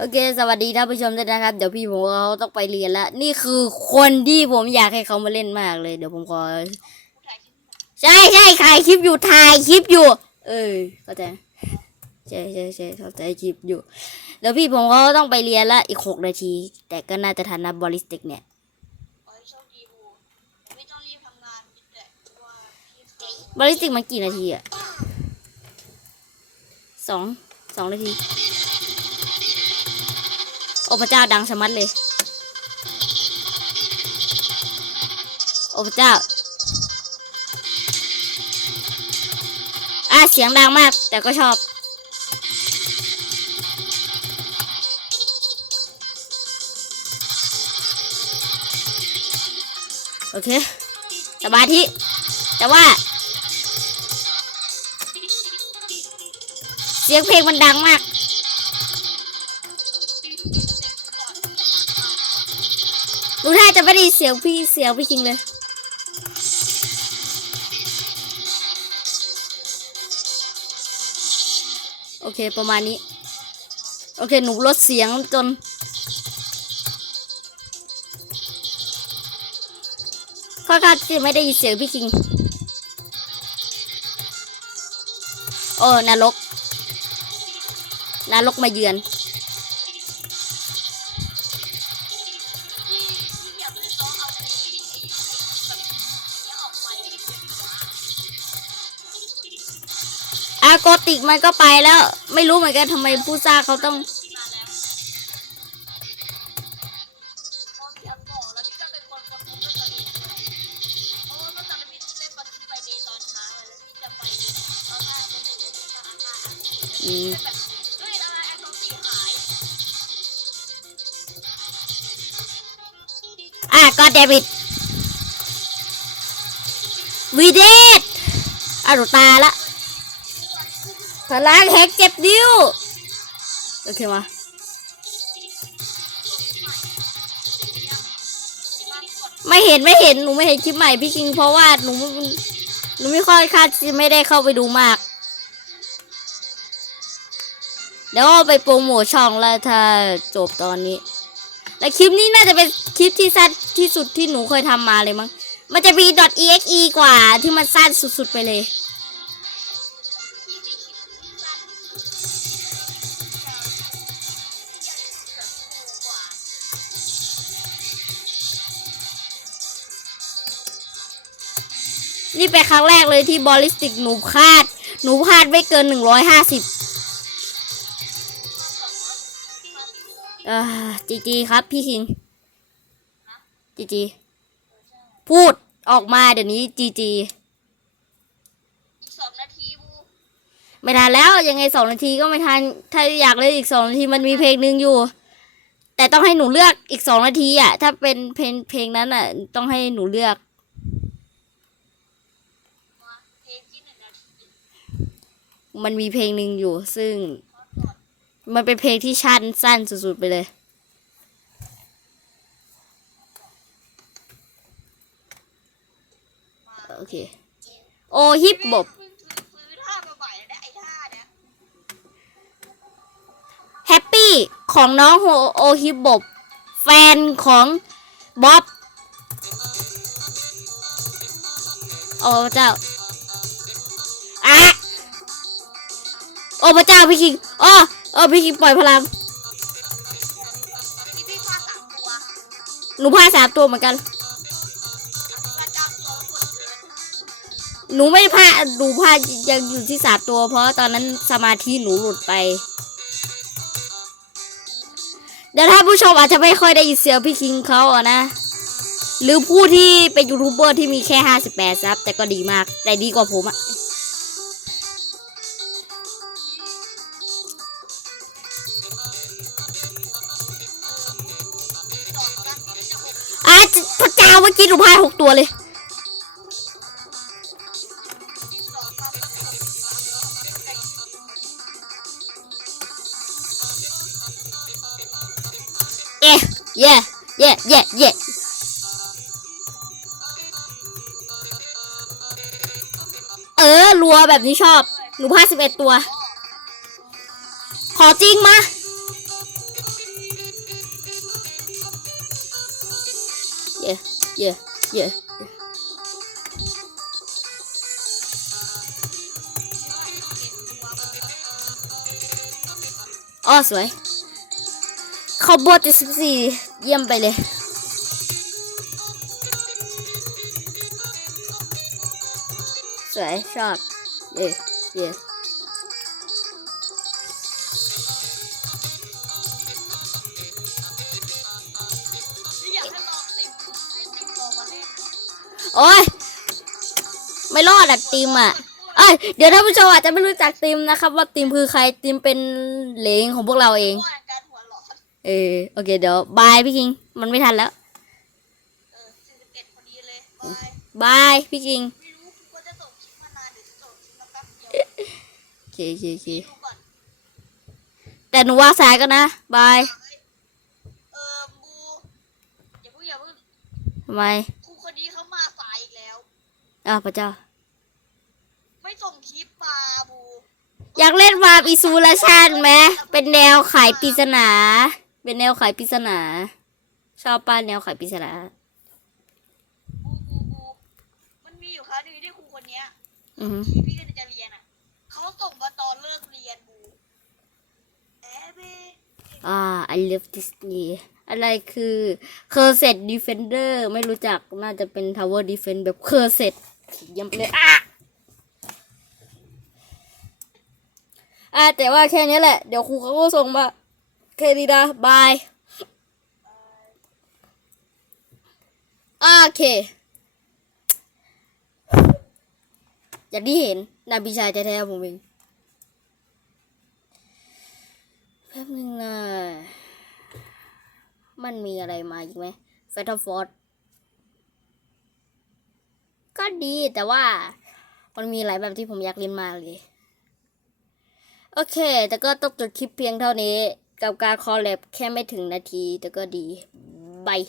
โอเค สวัสดีท่านผู้ชมด้วยนะครับ เดี๋ยวพี่ผมเขาต้องไปเรียนแล้วนี่คือคนที่ผมอยากให้เขามาเล่นมากเลย เดี๋ยวผมขอ ใช่ใช่ถ่ายคลิปอยู่ถ่ายคลิปอยู่ เออเข้าใจใช่ใช่ใช่เข้าใจคลิปอยู่ เดี๋ยวพี่ผมเขาต้องไปเรียนละอีกหกนาที แต่ก็น่าจะทันนะบอลิสติกเนี่ยบองรีบทำงานนิดเดียวเพราะว่าพี่เขาบอลิสติกมันกี่นาทีอะสองสองนาที โอ้พระเจ้าดังชะมัดเลย โอ้พระเจ้า อะเสียงดังมาก แต่ก็ชอบ โอเค สมาธิ แต่ว่า เสียงเพลงมันดังมาก ดูท่าจะไม่ได้เสียงพี่เสียงพี่คิงเลย โอเคประมาณนี้ โอเค หนูลดเสียงจน ค่อนข้างจะไม่ได้ยินเสียงพี่คิง โอ้นรกนรกมาเยือน อาโกติกมันก็ไปแล้ว ไม่รู้เหมือนกันทำไมผู้สร้างเขาต้องอ่าแล้วพอพี่แอมบอกแล้วพี่ก็เดวยตัวเองด้วยเพราะว่าเมื่อตอนนั้นพี่เดตอารอันนี้อืมแบบเฮ้ยทำไมแอมต้องตีหาละ พลังแฮกเจ็บดิ้ว โอเคมาไม่เห็นไม่เห็นหนูไม่เห็นคลิปใหม่พี่คิงเพราะว่าหนูหนูไม่ค่อยคาดไม่ได้เข้าไปดูมาก เดี๋ยวไปโปรโมทช่องแล้วถ้าจบตอนนี้ และคลิปนี้น่าจะเป็นคลิปที่สั้นที่สุดที่หนูเคยทำมาเลยมั้งมันจะมี .exe กว่าที่มันสั้นสุดๆไปเลย นี่เป็นครั้งแรกเลยที่บอลลิสติกหนูพลาด หนูพลาดไม่เกินหนึ่งร้อยห้าสิบอ่าจีจีครับพี่คิงจีจีพูดออกมาเดี๋ยวนี้จีจีอีกสองนาทีบูไม่ทันแล้วยังไงสองนาทีก็ไม่ทันถ้าอยากเล่นอีกสองนาทีมันมีเพลงหนึ่งอยู่ แต่ต้องให้หนูเลือกอีกสองนาทีอะ ถ้าเป็นเพลงเพลงนั้นอะ ต้องให้หนูเลือก มันมีเพลงหนึ่งอยู่ ซึ่ง มันเป็นเพลงที่ชันสั้นสุดๆไปเลย โอเค โอฮิปบอบแฮปปี้ของน้องโฮโอฮิปบอบแฟนของบ๊อบโอ้เจ้า อ้พระเจ้าพี่คิงอ้อเออพี่คิงปล่อยพลังที่พี่ฟาดสามตัวหนูพาสามตัวเหมือนกัน หนูไม่ได้พาหนูพายังอยู่ที่สามตัว เพราะตอนนั้นสมาธิหนูหลุดไป เดี๋ยวถ้าผู้ชมอาจจะไม่ค่อยได้ยินเสียงพี่คิงเขาอะนะ หรือผู้ที่เป็นยูทูบเบอร์ที่มีแค่ห้าสิบแปดซับแต่ก็ดีมาก แต่ดีกว่าผมอะ ระเจ้าเมื่อกี้หนูพาหกตัวเลยเย่เย่เย่เย่เย่เออรัวแบบนี้ชอบ หนูพาสิบเอ็ดตัว ขอจริงมา เย่เย่อ๋อสวยเขอบอจ็ดสิบสี่เยี่ยมไปเลยสวยชอบเย่เย่ โอ้ยไม่รอดอะทีมอะเอ้ยเดี๋ยวท่านผู้ชมอาจจะไม่รู้จักทีมนะครับ ว่าทีมคือใครทีมเป็นเหลงของพวกเราเองว่าการหัวหลอดเออโอเคเดี๋ยวบายพี่คิง มันไม่ทันแล้วเออสี่สิบเอ็ดพอดีเลยบายบายพี่คิงไม่รู้ว่าจะส่งคลิปมานานหรือจะส่งคลิปมาแป๊บเดียวโอเคโอเคโอเคดูก่อนแต่หนูว่าสายก็นะบายเออบูอย่าเพิ่งอย่าเพิ่งทำไม อ้าวพระเจ้า ไม่ส่งคลิปมาบูอยากเล่นวาร์ปอิซูลชันไหมเป็นแนวขายปริศนา เป็นแนวขายปริศนา ชอบป้าแนวขายปริศนาบูบูบูมันมีอยู่ครั้งหนึงที่ครูคนเนี้ยอือฮึที่พี่กำลังจะเรียนอะเขาส่งมาตอนเลิกเรียนบูแอบเบ้อ่า I love Disney อะไรคือ c u r s e d Defender ไม่รู้จักน่าจะเป็น Tower Defense แบบ c u r s e d ยังไปเลยอะอะแต่ว่าแค่นี้แหละ เดี๋ยวครูเขาก็ส่งมาเคดีนะบายโอเค อย่างที่เห็นนาบีชายแท้ๆผมเองแป๊บนึงนะมันมีอะไรมาอีกไหมแฟตฟอร์ด ก็ดีแต่ว่ามันมีหลายแบบที่ผมอยากเรียนมากเลย โอเค แต่ก็ต้องจบคลิปเพียงเท่านี้ กับการคอลแลบแค่ไม่ถึงนาที แต่ก็ดีบาย